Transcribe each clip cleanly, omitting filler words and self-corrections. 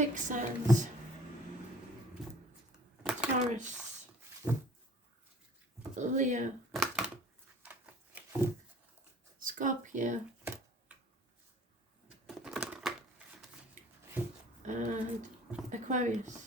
fixed signs: Taurus, Leo, Scorpio, and Aquarius.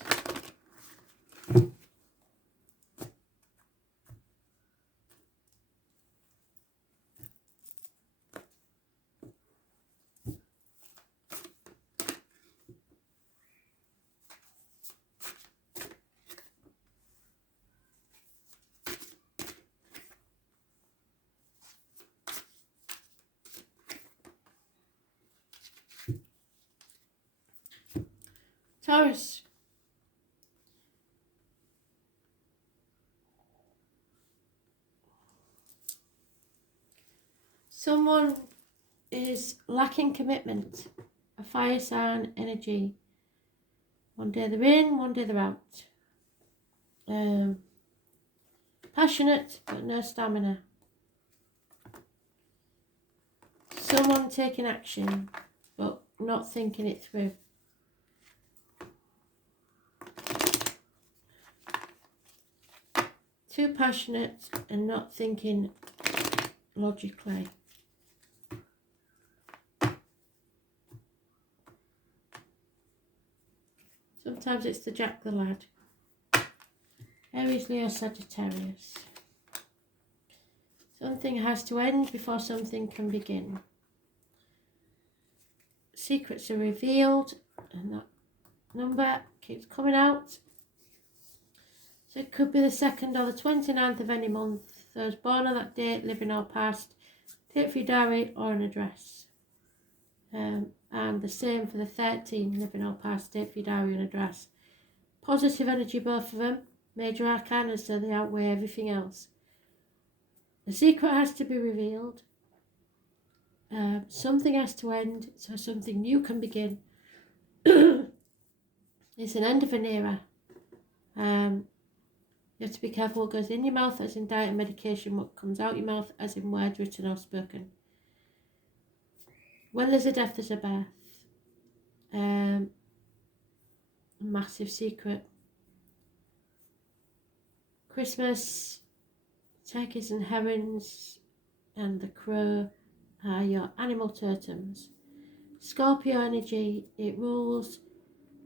Taurus. Someone is lacking commitment, a fire sign energy. One day they're in, one day they're out. Passionate, but no stamina. Someone taking action, but not thinking it through. Too passionate and not thinking logically. Sometimes it's the Jack the Lad. Aries, Leo, Sagittarius. Something has to end before something can begin. Secrets are revealed, and that number keeps coming out. So it could be the 2nd or the 29th of any month. Those born on that date, living or past, take for your diary or an address. And the same for the 13th, living or past, take for your diary and address. Positive energy, both of them. Major arcana, so they outweigh everything else. The secret has to be revealed. Something has to end, so something new can begin. It's an end of an era. You have to be careful what goes in your mouth, as in diet and medication, what comes out your mouth, as in words written or spoken. When there's a death, there's a birth. Massive secret. Christmas, turkeys and herons, and the crow are your animal totems. Scorpio energy, it rules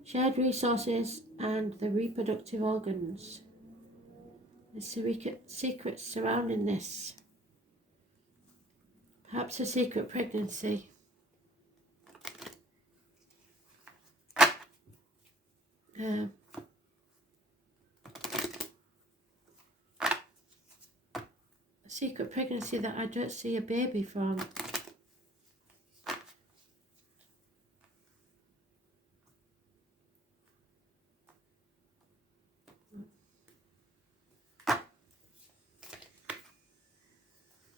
shared resources and the reproductive organs. The secrets surrounding this. Perhaps a secret pregnancy. A secret pregnancy that I don't see a baby from.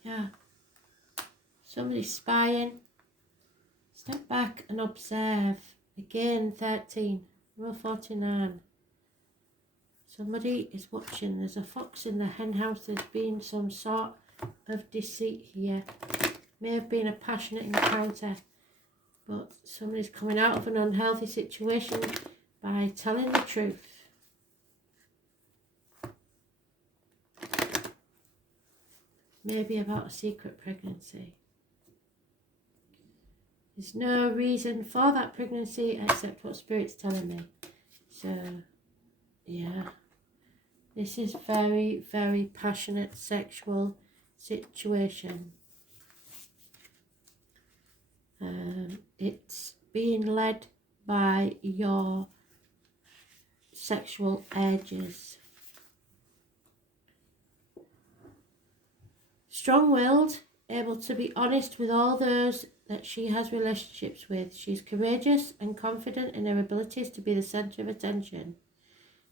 Yeah. Somebody's spying. Step back and observe. Again, 13. Row 49. Somebody is watching. There's a fox in the hen house. There's been some sort of deceit here. May have been a passionate encounter, but somebody's coming out of an unhealthy situation by telling the truth. Maybe about a secret pregnancy. There's no reason for that pregnancy except what Spirit's telling me. So, yeah. This is very, very passionate sexual situation. It's being led by your sexual urges. Strong-willed, able to be honest with all those that she has relationships with. She's courageous and confident in her abilities to be the centre of attention.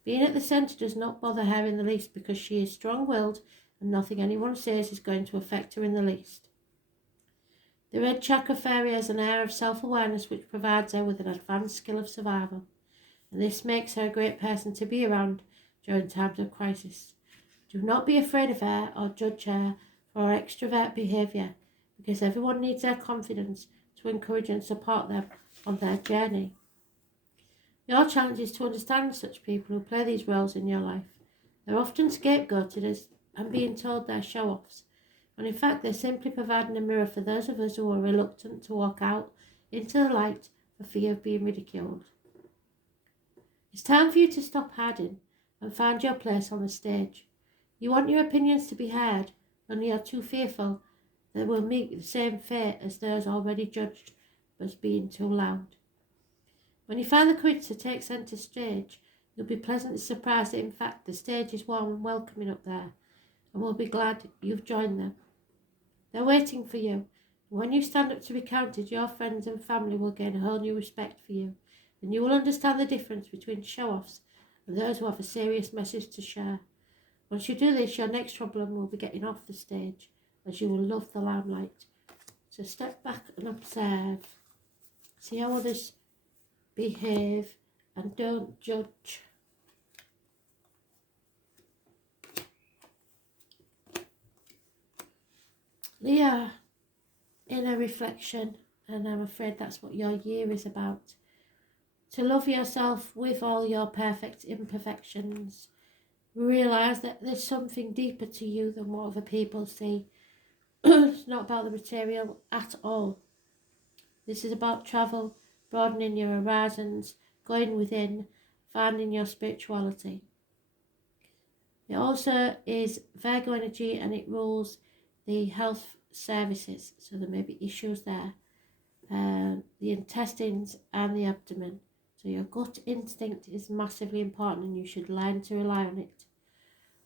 Being at the centre does not bother her in the least because she is strong-willed and nothing anyone says is going to affect her in the least. The red chakra fairy has an air of self-awareness which provides her with an advanced skill of survival, and this makes her a great person to be around during times of crisis. Do not be afraid of her or judge her for her extrovert behaviour, because everyone needs their confidence to encourage and support them on their journey. Your challenge is to understand such people who play these roles in your life. They're often scapegoated and being told they're show-offs, when in fact they're simply providing a mirror for those of us who are reluctant to walk out into the light for fear of being ridiculed. It's time for you to stop hiding and find your place on the stage. You want your opinions to be heard, only you're too fearful they will meet the same fate as those already judged as being too loud. When you find the courage to take centre stage, you'll be pleasantly surprised that in fact the stage is warm and welcoming up there, and will be glad you've joined them. They're waiting for you. When you stand up to be counted, your friends and family will gain a whole new respect for you, and you will understand the difference between show-offs and those who have a serious message to share. Once you do this, your next problem will be getting off the stage, as you will love the limelight. So step back and observe. See how others behave and don't judge. Leo, inner reflection, and I'm afraid that's what your year is about. To love yourself with all your perfect imperfections. Realise that there's something deeper to you than what other people see. It's not about the material at all. This is about travel, broadening your horizons, going within, finding your spirituality. It also is Virgo energy, and it rules the health services, so there may be issues there. The intestines and the abdomen. So your gut instinct is massively important, and you should learn to rely on it.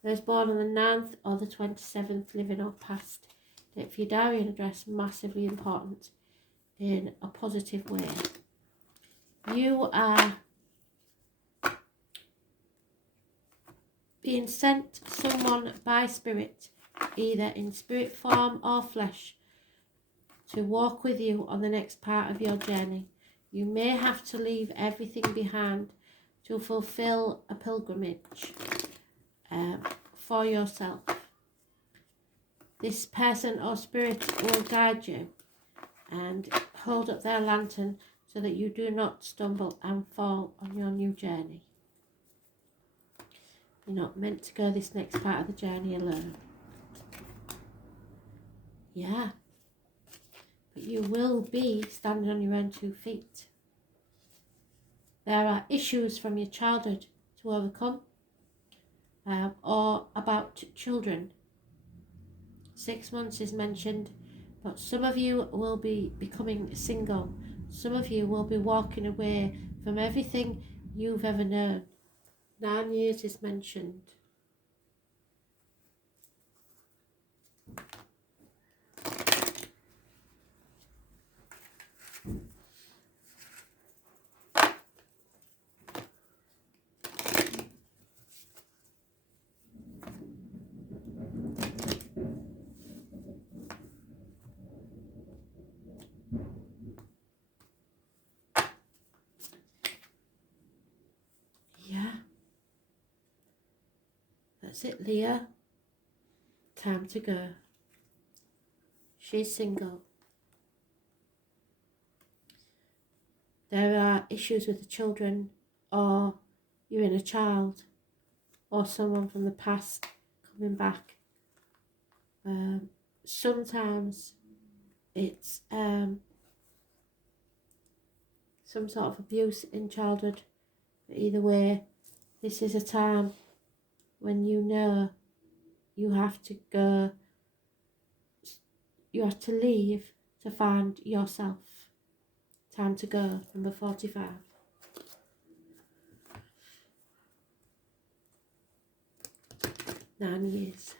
Those born on the 9th or the 27th, living or past. Date for your diary and address, massively important in a positive way. You are being sent someone by spirit, either in spirit form or flesh, to walk with you on the next part of your journey. You may have to leave everything behind to fulfill a pilgrimage for yourself. This person or spirit will guide you and hold up their lantern so that you do not stumble and fall on your new journey. You're not meant to go this next part of the journey alone. Yeah. But you will be standing on your own 2 feet. There are issues from your childhood to overcome, or about children. 6 months is mentioned, but some of you will be becoming single. Some of you will be walking away from everything you've ever known. 9 years is mentioned. Yeah. That's it, Leah. Time to go. She's single. There are issues with the children, or you're in a child, or someone from the past coming back. Sometimes it's some sort of abuse in childhood. But either way, this is a time when you know you have to go, you have to leave to find yourself. Time to go, number 45. Nine years.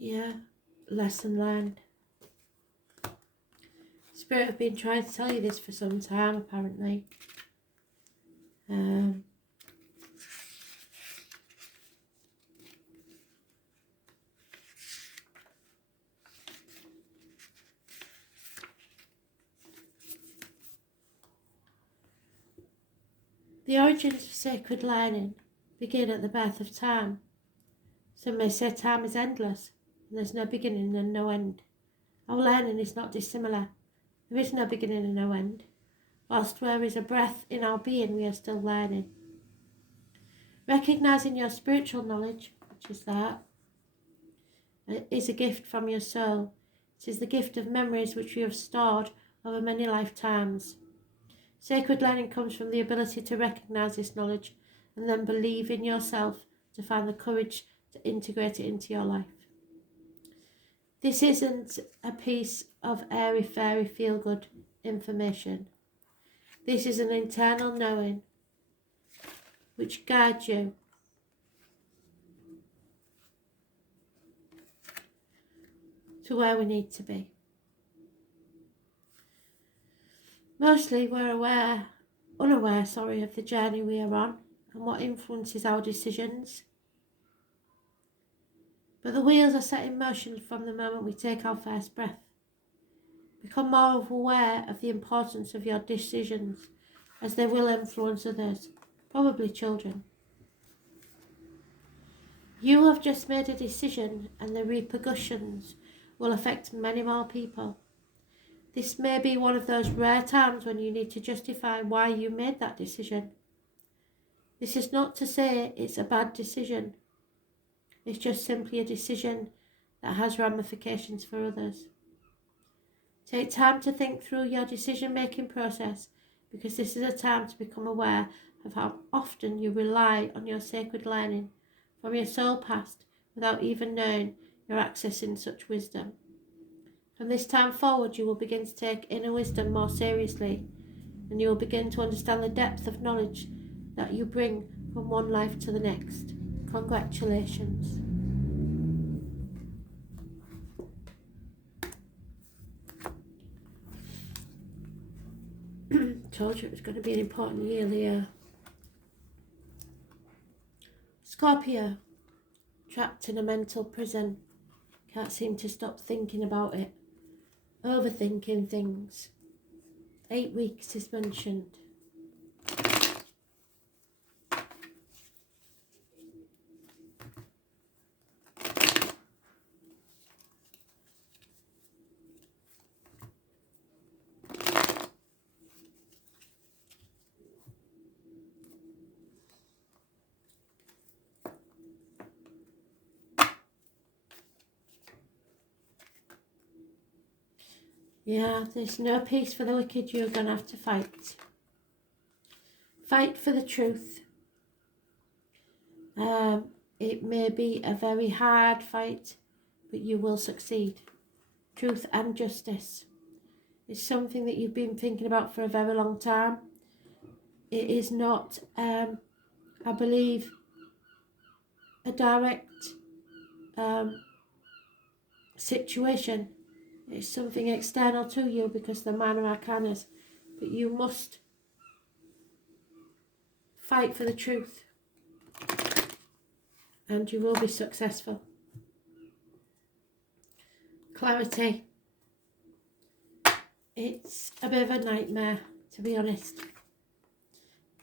Yeah, lesson learned. Spirit have been trying to tell you this for some time, apparently. The origins of sacred learning begin at the birth of time. Some may say time is endless, and there's no beginning and no end. Our learning is not dissimilar. There is no beginning and no end. Whilst there is a breath in our being, we are still learning. Recognising your spiritual knowledge, which is that, is a gift from your soul. It is the gift of memories which you have stored over many lifetimes. Sacred learning comes from the ability to recognise this knowledge and then believe in yourself to find the courage to integrate it into your life. This isn't a piece of airy-fairy feel-good information. This is an internal knowing which guides you to where we need to be. Mostly we're unaware of the journey we are on and what influences our decisions. But the wheels are set in motion from the moment we take our first breath. Become more aware of the importance of your decisions, as they will influence others, probably children. You have just made a decision and the repercussions will affect many more people. This may be one of those rare times when you need to justify why you made that decision. This is not to say it's a bad decision. It's just simply a decision that has ramifications for others. Take time to think through your decision-making process, because this is a time to become aware of how often you rely on your sacred learning from your soul past without even knowing you're accessing such wisdom. From this time forward, you will begin to take inner wisdom more seriously, and you will begin to understand the depth of knowledge that you bring from one life to the next. Congratulations. Told you it was going to be an important year, Leo. Scorpio, trapped in a mental prison, can't seem to stop thinking about it, overthinking things. 8 weeks is mentioned. Yeah, there's no peace for the wicked. You're going to have to fight. Fight for the truth. It may be a very hard fight, but you will succeed. Truth and justice is something that you've been thinking about for a very long time. It is not, I believe, a direct situation. It's something external to you because the minor arcanas, but you must fight for the truth and you will be successful. Clarity. It's a bit of a nightmare, to be honest.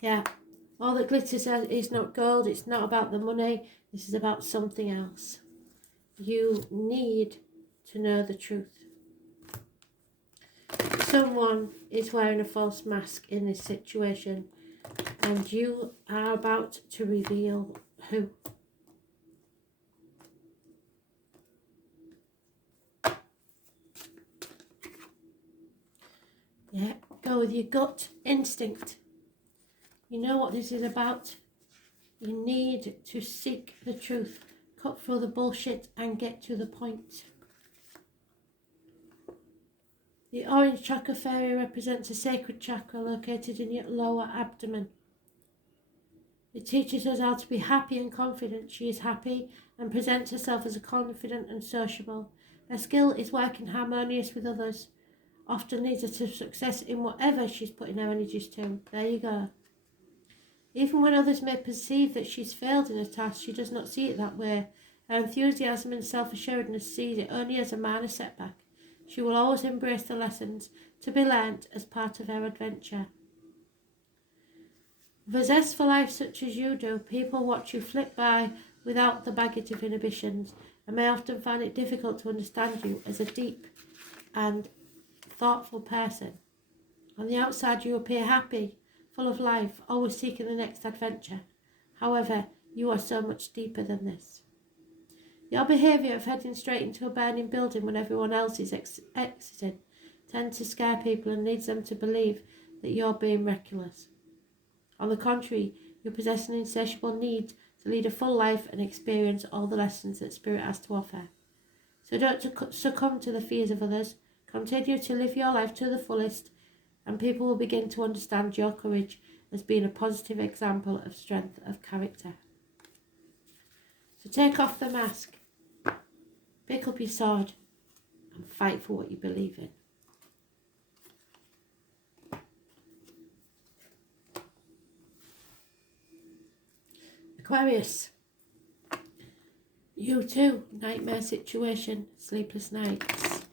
Yeah, all that glitters is not gold. It's not about the money. This is about something else. You need to know the truth. Someone is wearing a false mask in this situation, and you are about to reveal who. Yeah, go with your gut instinct. You know what this is about. You need to seek the truth, cut through the bullshit and get to the point. The orange chakra fairy represents a sacred chakra located in your lower abdomen. It teaches us how to be happy and confident. She is happy and presents herself as a confident and sociable. Her skill is working harmonious with others. Often leads her to success in whatever she's putting her energies to. There you go. Even when others may perceive that she's failed in a task, she does not see it that way. Her enthusiasm and self-assuredness sees it only as a minor setback. She will always embrace the lessons to be learnt as part of her adventure. Possessed for life such as you do, people watch you flit by without the baggage of inhibitions and may often find it difficult to understand you as a deep and thoughtful person. On the outside you appear happy, full of life, always seeking the next adventure. However, you are so much deeper than this. Your behaviour of heading straight into a burning building when everyone else is exiting tends to scare people and leads them to believe that you're being reckless. On the contrary, you possess an insatiable need to lead a full life and experience all the lessons that Spirit has to offer. So don't succumb to the fears of others. Continue to live your life to the fullest, and people will begin to understand your courage as being a positive example of strength of character. So take off the mask, pick up your sword, and fight for what you believe in. Aquarius, you too, nightmare situation, sleepless nights.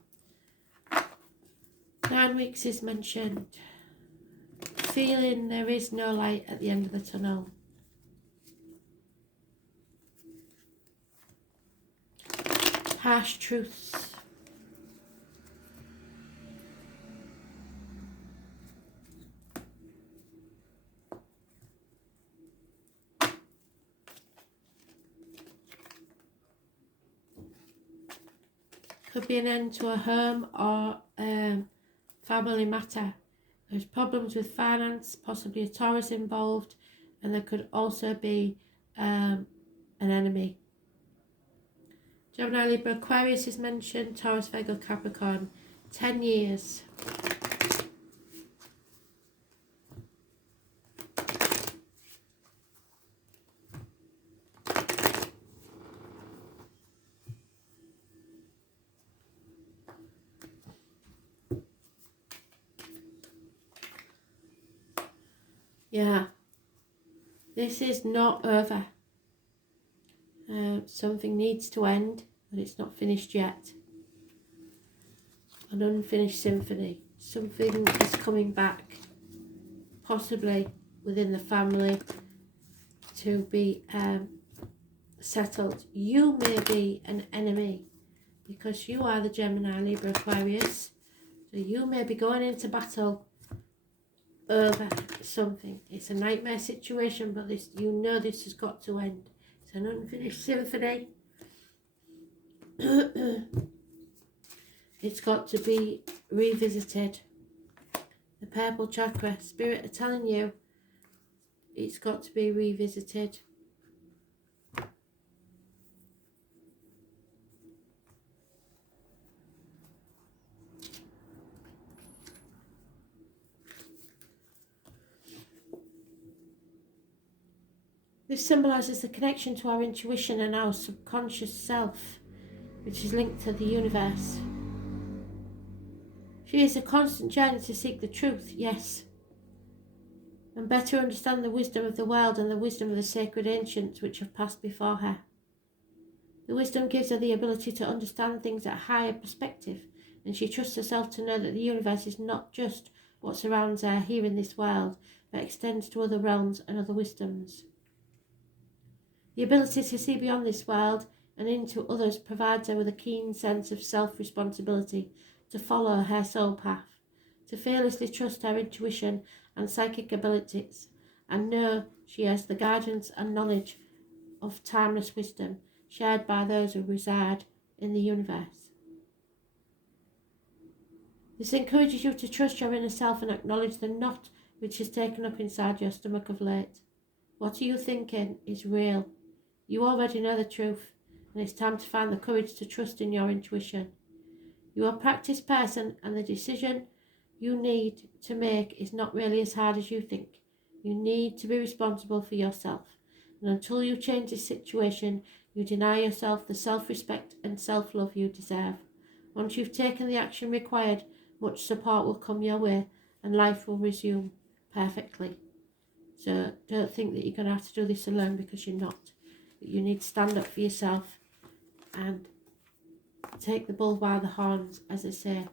9 weeks is mentioned. Feeling there is no light at the end of the tunnel. Harsh truths. Could be an end to a home or family matter. There's problems with finance, possibly a Taurus involved, and there could also be an enemy. Gemini, Libra, Aquarius is mentioned, Taurus, Virgo, Capricorn, 10 years. Yeah, this is not over. Something needs to end, but it's not finished yet. An unfinished symphony. Something is coming back, possibly within the family, to be settled. You may be an enemy because you are the Gemini, Libra, Aquarius. So you may be going into battle over something. It's a nightmare situation, but this, you know, this has got to end. It's an unfinished symphony. It's got to be revisited. The purple chakra, Spirit are telling you it's got to be revisited. This symbolises the connection to our intuition and our subconscious self, which is linked to the universe. She is a constant journey to seek the truth, yes, and better understand the wisdom of the world and the wisdom of the sacred ancients which have passed before her. The wisdom gives her the ability to understand things at a higher perspective, and she trusts herself to know that the universe is not just what surrounds her here in this world, but extends to other realms and other wisdoms. The ability to see beyond this world and into others provides her with a keen sense of self-responsibility to follow her soul path, to fearlessly trust her intuition and psychic abilities, and know she has the guidance and knowledge of timeless wisdom shared by those who reside in the universe. This encourages you to trust your inner self and acknowledge the knot which is taken up inside your stomach of late. What are you thinking is real. You already know the truth, and it's time to find the courage to trust in your intuition. You are a practiced person, and the decision you need to make is not really as hard as you think. You need to be responsible for yourself, and until you change this situation, you deny yourself the self-respect and self-love you deserve. Once you've taken the action required, much support will come your way, and life will resume perfectly. So don't think that you're going to have to do this alone, because you're not. But you need to stand up for yourself and take the bull by the horns, as I say.